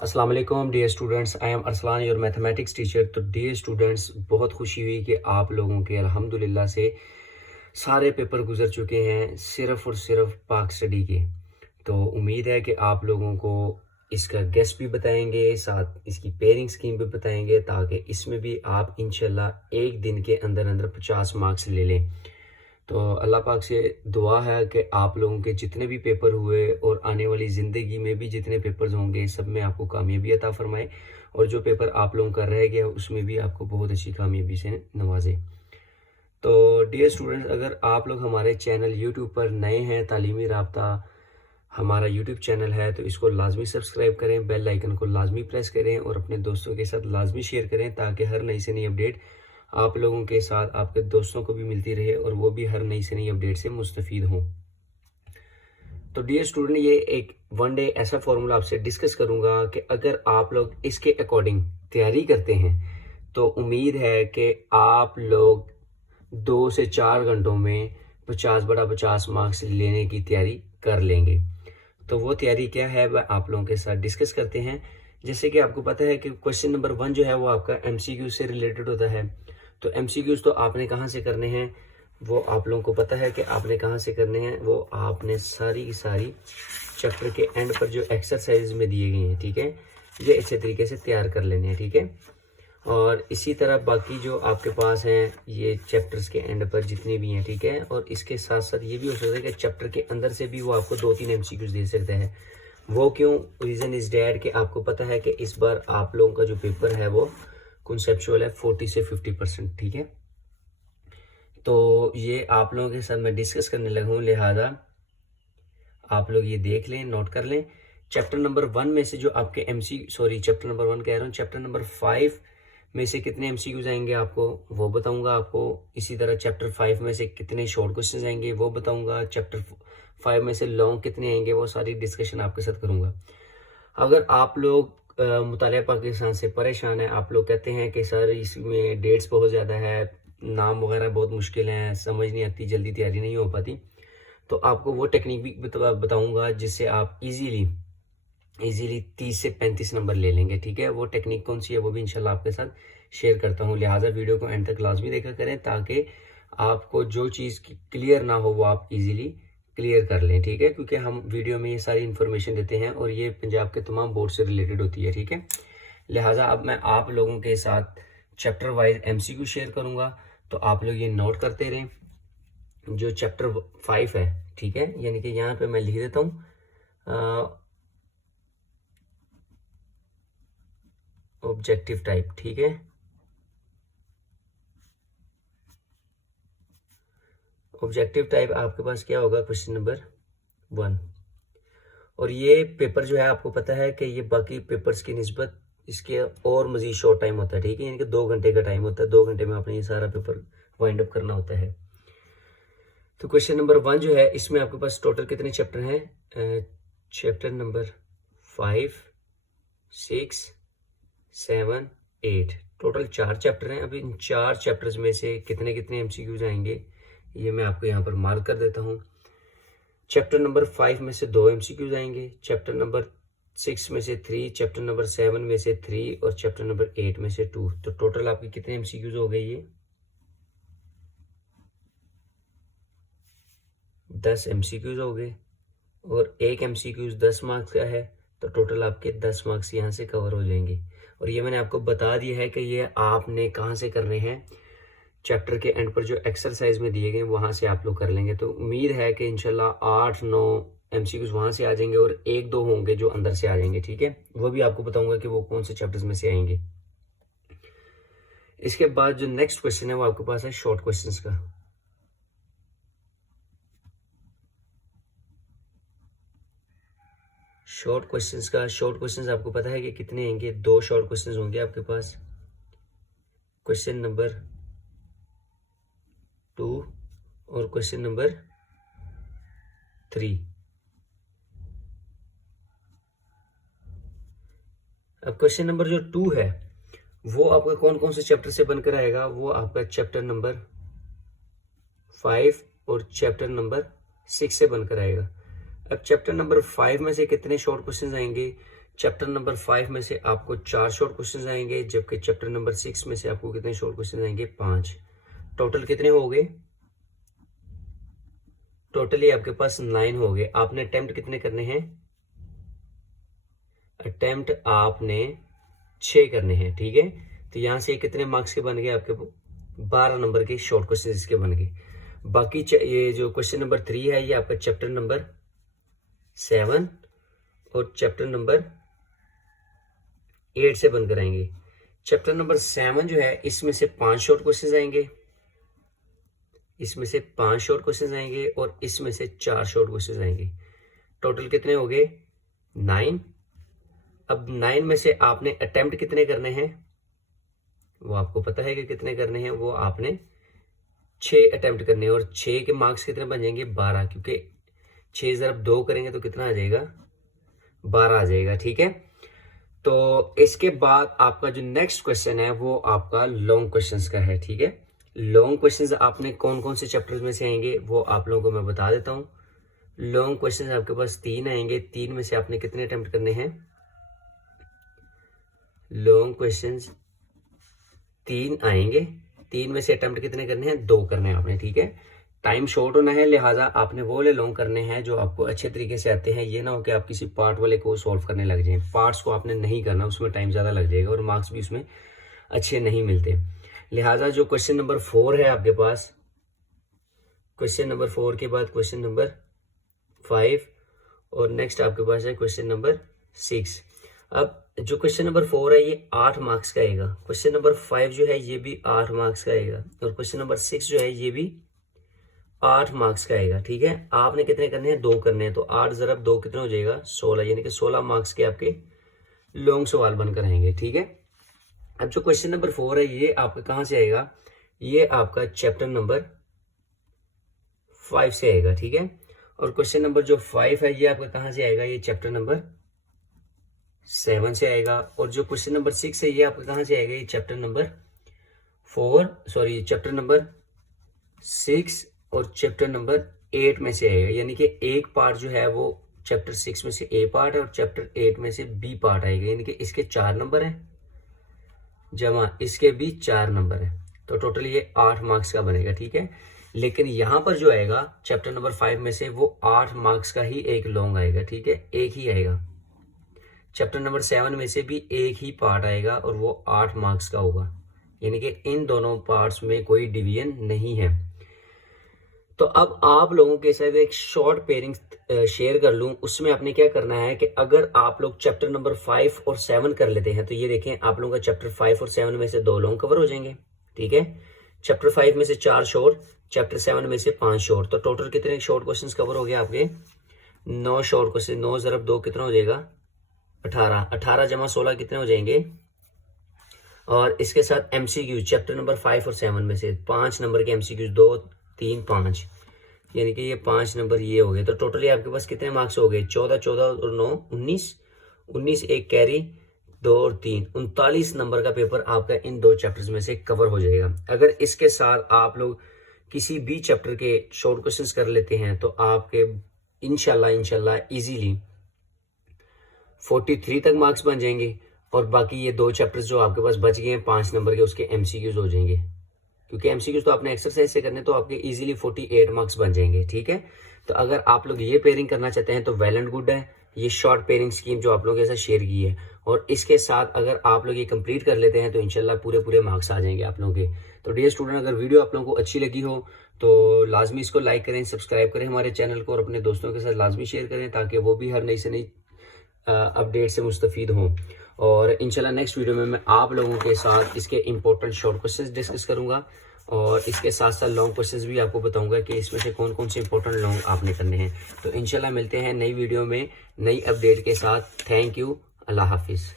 अस्सलाम वालेकुम dear students, I am Arsalan your mathematics teacher. तो डियर स्टूडेंट्स, बहुत खुशी हुई कि आप लोगों के अल्हम्दुलिल्लाह से सारे पेपर गुजर चुके हैं सिर्फ़ और सिर्फ पाक स्टडी के। तो उम्मीद है कि आप लोगों को इसका गेस भी बताएंगे, साथ इसकी पेयरिंग स्कीम भी बताएंगे, ताकि इसमें भी आप इंशाल्लाह एक दिन के अंदर अंदर 50 मार्क्स ले लें। तो अल्लाह पाक से दुआ है कि आप लोगों के जितने भी पेपर हुए और आने वाली ज़िंदगी में भी जितने पेपर्स होंगे, सब में आपको कामयाबी अता फरमाए, और जो पेपर आप लोगों का रह गया उसमें भी आपको बहुत अच्छी कामयाबी से नवाजे। तो डियर स्टूडेंट्स, अगर आप लोग हमारे चैनल यूट्यूब पर नए हैं, तालीमी राब्ता हमारा यूट्यूब चैनल है, तो इसको लाजमी सब्सक्राइब करें, बेल आइकन को लाजमी प्रेस करें और अपने दोस्तों के साथ लाजमी शेयर करें, ताकि हर नई से नई अपडेट आप लोगों के साथ आपके दोस्तों को भी मिलती रहे और वो भी हर नई से नई अपडेट से मुस्तफ़ीद हों। तो डियर स्टूडेंट, ये एक वन डे ऐसा फॉर्मूला आपसे डिस्कस करूंगा कि अगर आप लोग इसके अकॉर्डिंग तैयारी करते हैं तो उम्मीद है कि आप लोग 2 से 4 घंटों में 50 मार्क्स लेने की तैयारी कर लेंगे। तो वो तैयारी क्या है वह आप लोगों के साथ डिस्कस करते हैं। जैसे कि आपको पता है कि क्वेश्चन नंबर 1 जो है वो आपका एमसीक्यू से रिलेटेड होता है। तो एमसीक्यूज तो आपने कहाँ से करने हैं, वो आप लोगों को पता है कि आपने कहाँ से करने हैं। वो आपने सारी की सारी चैप्टर के एंड पर जो एक्सरसाइज में दिए गए हैं, ठीक है, ये अच्छे तरीके से तैयार कर लेने हैं, ठीक है। और इसी तरह बाकी जो आपके पास हैं ये चैप्टर्स के एंड पर जितने भी हैं, ठीक है। और इसके साथ साथ ये भी हो सकता है कि चैप्टर के अंदर से भी वो आपको 2-3 एमसीक्यूज दे सकते हैं। वो क्यों? रीज़न इज़ डैट कि आपको पता है कि इस बार आप लोगों का जो पेपर है वो कॉन्सेप्चुअल है 40 से 50%, ठीक है। तो ये आप लोगों के साथ मैं डिस्कस करने लगा हूँ, लिहाजा आप लोग ये देख लें, नोट कर लें। चैप्टर नंबर 1 में से जो आपके चैप्टर नंबर 1 कह रहा हूँ, चैप्टर नंबर 5 में से कितने एमसीक्यूज आएंगे आपको वो बताऊंगा आपको। इसी तरह चैप्टर 5 में से कितने शॉर्ट क्वेश्चन आएंगे वो बताऊंगा। चैप्टर 5 में से लॉन्ग कितने आएंगे वो सारी डिस्कशन आपके साथ करूंगा। अगर आप लोग मुतालिया पाकिस्तान से परेशान है, आप लोग कहते हैं कि सर इसमें डेट्स बहुत ज़्यादा है, नाम वगैरह बहुत मुश्किल हैं, समझ नहीं आती, जल्दी तैयारी नहीं हो पाती, तो आपको वो टेक्निक भी बताऊंगा जिससे आप इजीली 30 से 35 नंबर ले लेंगे, ठीक है। वो टेक्निक कौन सी है वो भी इंशाल्लाह आपके साथ शेयर करता हूँ, लिहाजा वीडियो को एंड तक लाजमी देखा करें, ताकि आपको जो चीज़ क्लियर ना हो वो आप इजीली क्लियर कर लें, ठीक है। क्योंकि हम वीडियो में ये सारी इन्फॉर्मेशन देते हैं और ये पंजाब के तमाम बोर्ड से रिलेटेड होती है, ठीक है। लिहाजा अब मैं आप लोगों के साथ चैप्टर वाइज एमसीक्यू शेयर करूंगा, तो आप लोग ये नोट करते रहें। जो चैप्टर 5 है, ठीक है, यानी कि यहाँ पे मैं लिख देता हूँ ऑब्जेक्टिव टाइप, ठीक है। ऑब्जेक्टिव टाइप आपके पास क्या होगा, क्वेश्चन नंबर 1। और ये पेपर जो है आपको पता है कि ये बाकी पेपर्स की निस्बत इसके और मजीद शॉर्ट टाइम होता है, ठीक है, यानी कि 2 घंटे का टाइम होता है। 2 घंटे में आपने ये सारा पेपर वाइंड अप करना होता है। तो क्वेश्चन नंबर 1 जो है इसमें आपके पास टोटल कितने चैप्टर हैं? चैप्टर नंबर 5, 6, 7, 8, टोटल 4 चैप्टर हैं। अब इन 4 चैप्टर्स में से कितने कितने एमसीक्यूज आएंगे ये मैं आपको यहाँ पर मार्क कर देता हूँ। चैप्टर नंबर 5 में से 2 एमसीक्यूज आएंगे, चैप्टर नंबर 6 में से 3, चैप्टर नंबर 7 में से 3 और चैप्टर नंबर 8 में से 2। तो टोटल आपके कितने एमसीक्यूज हो गए? ये 10 एमसीक्यूज हो गए, और एक एमसीक्यूज 10 मार्क्स का है, तो टोटल आपके 10 मार्क्स यहाँ से कवर हो जाएंगे। और ये मैंने आपको बता दिया है कि ये आपने कहाँ से करने हैं, चैप्टर के एंड पर जो एक्सरसाइज में दिए गए वहाँ से आप लोग कर लेंगे। तो उम्मीद है कि इंशाल्लाह 8-9 एमसीक्यूज वहाँ से आ जाएंगे और 1-2 होंगे जो अंदर से आ जाएंगे, ठीक है। वो भी आपको बताऊंगा कि वो कौन से चैप्टर्स में से आएंगे। इसके बाद जो नेक्स्ट क्वेश्चन है वो आपके पास है शॉर्ट क्वेश्चंस का। शॉर्ट क्वेश्चंस आपको पता है कि कितने आएंगे? 2 शॉर्ट क्वेश्चंस होंगे आपके पास, क्वेश्चन नंबर 2 और क्वेश्चन नंबर 3। अब क्वेश्चन नंबर जो 2 है वो आपका कौन कौन से चैप्टर से बनकर आएगा? वो आपका चैप्टर नंबर 5 और चैप्टर नंबर 6 से बनकर आएगा। अब चैप्टर नंबर 5 में से कितने शॉर्ट क्वेश्चंस आएंगे? चैप्टर नंबर 5 में से आपको 4 शॉर्ट क्वेश्चंस आएंगे, जबकि चैप्टर नंबर 6 में से आपको कितने शॉर्ट क्वेश्चंस आएंगे? 5। टोटल कितने हो गए? टोटली आपके पास 9 हो गए। आपने अटेम्प्ट कितने करने हैं? अटेम्प्ट आपने 6 करने हैं, ठीक है। तो यहाँ से कितने मार्क्स के बन गए आपके? 12 नंबर के शॉर्ट क्वेश्चन इसके बन गए। बाकी ये जो क्वेश्चन नंबर 3 है ये आपका चैप्टर नंबर 7 और चैप्टर नंबर 8 से बनकर आएंगे। चैप्टर नंबर 7 जो है इसमें से 5 शॉर्ट क्वेश्चन आएंगे, इसमें से 5 शॉर्ट क्वेश्चन आएंगे और इसमें से 4 शॉर्ट क्वेश्चन आएंगे। टोटल कितने हो गए? 9। अब 9 में से आपने अटेम्प्ट कितने करने हैं? वो आपको पता है कि कितने करने हैं। वो आपने 6 अटेम्प्ट करने हैं और 6 के मार्क्स कितने बन जाएंगे? 12, क्योंकि 6 ज़रब 2 करेंगे तो कितना आ जाएगा? 12 आ जाएगा, ठीक है। तो इसके बाद आपका जो नेक्स्ट क्वेश्चन है वो आपका लॉन्ग क्वेश्चंस का है, ठीक है। लॉन्ग क्वेश्चंस आपने कौन कौन से चैप्टर्स में से आएंगे वो आप लोगों को मैं बता देता हूँ। लॉन्ग क्वेश्चंस आपके पास 3 आएंगे। 3 में से आपने कितने अटेम्प्ट करने हैं? लॉन्ग क्वेश्चंस 3 आएंगे। 3 में से अटेम्प्ट कितने करने हैं? 2 करने हैं आपने, ठीक है। टाइम शॉर्ट होना है, लिहाजा आपने वो ले लॉन्ग करने हैं जो आपको अच्छे तरीके से आते हैं। ये ना हो कि आप किसी पार्ट वाले को सॉल्व करने लग जाएं। पार्ट्स को आपने नहीं करना, उसमें टाइम ज़्यादा लग जाएगा और मार्क्स भी उसमें अच्छे नहीं मिलते। लिहाजा जो क्वेश्चन नंबर 4 है आपके पास, क्वेश्चन नंबर 4 के बाद क्वेश्चन नंबर 5 और नेक्स्ट आपके पास है क्वेश्चन नंबर 6। अब जो क्वेश्चन नंबर 4 है ये 8 मार्क्स का आएगा। क्वेश्चन नंबर 5 जो है ये भी 8 मार्क्स का आएगा और क्वेश्चन नंबर 6 जो है ये भी 8 मार्क्स का आएगा, ठीक है। आपने कितने करने हैं? 2 करने हैं। तो 8 ज़रब 2 कितना हो जाएगा? 16, यानी कि 16 मार्क्स के आपके लॉन्ग सवाल बनकर आएंगे, ठीक है। अब जो क्वेश्चन नंबर 4 है ये आपका कहाँ से आएगा? ये आपका चैप्टर नंबर 5 से आएगा, ठीक है। और क्वेश्चन नंबर जो 5 है ये आपका कहाँ से आएगा? ये चैप्टर नंबर 7 से आएगा। और जो क्वेश्चन नंबर 6 है ये आपका कहाँ से आएगा? ये चैप्टर नंबर 6 और चैप्टर नंबर 8 में से आएगा। यानी कि एक पार्ट जो है वो चैप्टर 6 में से ए पार्ट है और चैप्टर 8 में से बी पार्ट आएगा। यानी कि इसके 4 नंबर हैं जमा इसके भी 4 नंबर है, तो टोटल ये 8 मार्क्स का बनेगा, ठीक है। लेकिन यहाँ पर जो आएगा चैप्टर नंबर 5 में से वो 8 मार्क्स का ही एक लॉन्ग आएगा, ठीक है, एक ही आएगा। चैप्टर नंबर 7 में से भी एक ही पार्ट आएगा और वो 8 मार्क्स का होगा। यानी कि इन दोनों पार्ट्स में कोई डिवीजन नहीं है। तो अब आप लोगों के साथ एक शॉर्ट पेयरिंग शेयर कर लूं। उसमें आपने क्या करना है कि अगर आप लोग चैप्टर नंबर 5 और 7 कर लेते हैं तो ये देखें आप लोगों का चैप्टर 5 और 7 में से 2 लॉन्ग कवर हो जाएंगे, ठीक है। चैप्टर 5 में से 4 शॉर्ट, चैप्टर 7 में से 5 शॉर्ट, तो टोटल कितने शॉर्ट क्वेश्चंस कवर हो गए आपके? 9 शॉर्ट क्वेश्चन। 9 ज़रब 2 कितना हो जाएगा? 18। 18 जमा 16 कितने हो जाएंगे? और इसके साथ एमसीक्यू चैप्टर नंबर 5 और 7 में से 5 नंबर के एमसीक्यू 2, 3, 5, यानी कि ये 5 नंबर ये हो गए। तो टोटली आपके पास कितने मार्क्स हो गए? 14, 14 और 9, 19, 19 एक कैरी 2 और 3, 39 नंबर का पेपर आपका इन 2 चैप्टर्स में से कवर हो जाएगा। अगर इसके साथ आप लोग किसी भी चैप्टर के शॉर्ट क्वेश्चंस कर लेते हैं तो आपके इंशाल्लाह इजीली 43 तक मार्क्स बन जाएंगे और बाकी ये 2 चैप्टर्स जो आपके पास बच गए हैं 5 नंबर के, उसके एमसीक्यूज हो जाएंगे, क्योंकि एमसीक्यूज तो आपने एक्सरसाइज से करने, तो आपके इजीली 48 मार्क्स बन जाएंगे, ठीक है। तो अगर आप लोग ये पेयरिंग करना चाहते हैं तो वेल एंड गुड है, ये शॉर्ट पेयरिंग स्कीम जो आप लोगों के साथ शेयर की है, और इसके साथ अगर आप लोग ये कंप्लीट कर लेते हैं तो इंशाल्लाह पूरे मार्क्स आ जाएंगे आप लोगों के। तो डियर स्टूडेंट, अगर वीडियो आप लोगों को अच्छी लगी हो तो लाजमी इसको लाइक करें, सब्सक्राइब करें हमारे चैनल को और अपने दोस्तों के साथ लाजमी शेयर करें ताकि वो भी हर नई से नई अपडेट से मुस्तफ़ीद हों। और इंशाल्लाह नेक्स्ट वीडियो में मैं आप लोगों के साथ इसके इंपॉर्टेंट शॉर्ट क्वेश्चंस डिस्कस करूंगा और इसके साथ साथ लॉन्ग क्वेश्चंस भी आपको बताऊंगा कि इसमें से कौन कौन से इंपॉर्टेंट लॉन्ग आपने करने हैं। तो इंशाल्लाह मिलते हैं नई वीडियो में नई अपडेट के साथ। थैंक यू, अल्लाह हाफिज़।